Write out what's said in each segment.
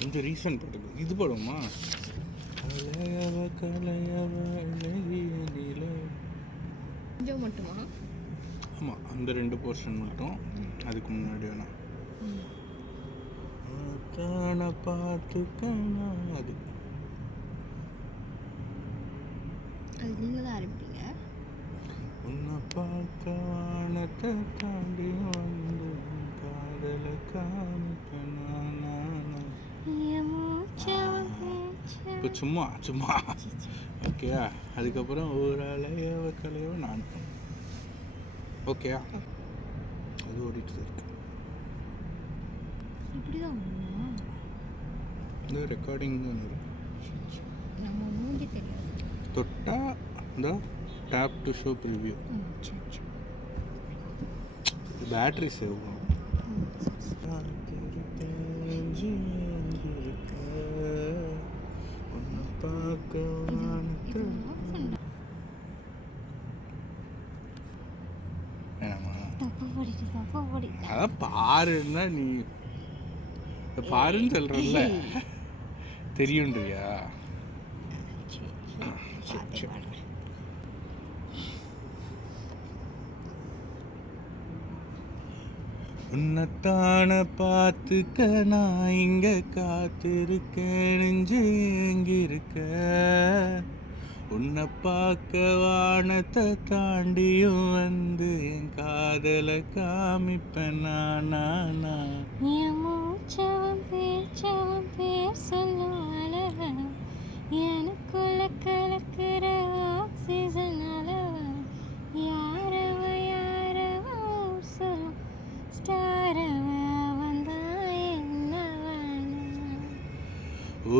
கொஞ்சம் ரீசன்ட் பாட்டு இது பாடுமா? கலையவ கலையவ அழகிய நில. கொஞ்சம் மட்டுமா? ஆமாம், அந்த 2 போர்ஷன் மட்டும். அதுக்கு முன்னாடி வேணாம். காண பார்த்துக்கணா அது அது நீங்கள் தான் ஆரம்பிப்பீங்க. உன்னை பார்க்க வானத்தை தாண்டி வந்து காதலை காமிக்கணா. இப்போ சும்மா சும்மா ஓகேயா? அதுக்கப்புறம் ஒரு அலையவ கலையவ நான். ஓகேயா? அது ஓடிட்டு இருக்கு. இப்படிதான் இந்த ரெக்கார்டிங் தான் வரும். நம்ம மூஞ்சி தெரியாது. தொட்டா இந்த tape to show preview. Battery save ஆகும். அதான் பாருன்னா நீ பாருன்னு சொல்றல்ல, தெரியுன்றியா? உன்னைத்தான பார்த்துக்க நான் இங்க காத்திருக்கேன், நெஞ்சு எங்கிருக்க. உன்னை பார்க்க வானத்தை தாண்டியும் வந்து என் காதலை காமிப்பேன் நானா. எனக்குள்ள கலக்கிற ஆக்சிஜன் அளவ யாரவ யாரவ சொல்லும் ஸ்டாரவ வந்தா என்னவன.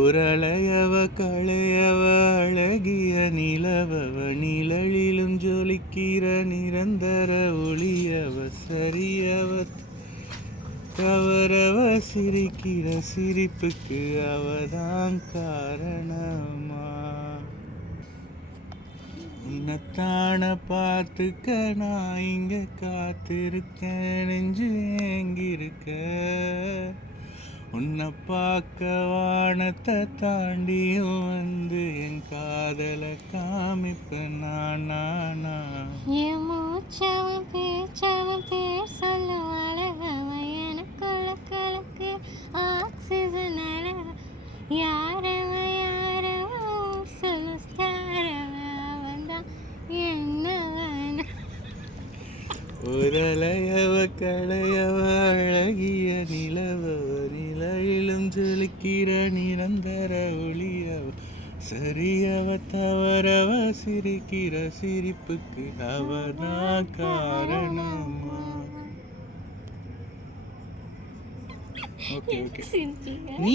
உரளையவ களையவ அழகிய நிலவவ நிழலிலும் ஜொலிக்கிற நிரந்தர ஒளியவ சரியவ கவரவ சிரிக்கிற சிரிப்புக்கு அவதான் காரணமா. உன்னைத்தான பார்த்துக்க நான் இங்க காத்திருக்கேன், நெஞ்சு எங்கிருக்க. உன்னை பார்க்க வானத்தை தாண்டியும் வந்து என் காதலை காமிப்பேன் நானா. என் மூச்சவன் பேச்சவன் பேர் சொல்லும் அழகவ எனக்குள்ள கலக்கு ஆக்சிஜன் அளவ யாரவ யாரவ சொல்லும் ஸ்டாரவ அவன்தான் என்னவன. உரளையவ களையவ அழகிய நிலவவ நிலையிலும் ஜொலிக்கிற நிரந்தர ஒளியவ சரியவ தவறவ சிரிக்கிற சிரிப்புக்கு அவதான் காரணமா. ஓகே ஓகே, நீ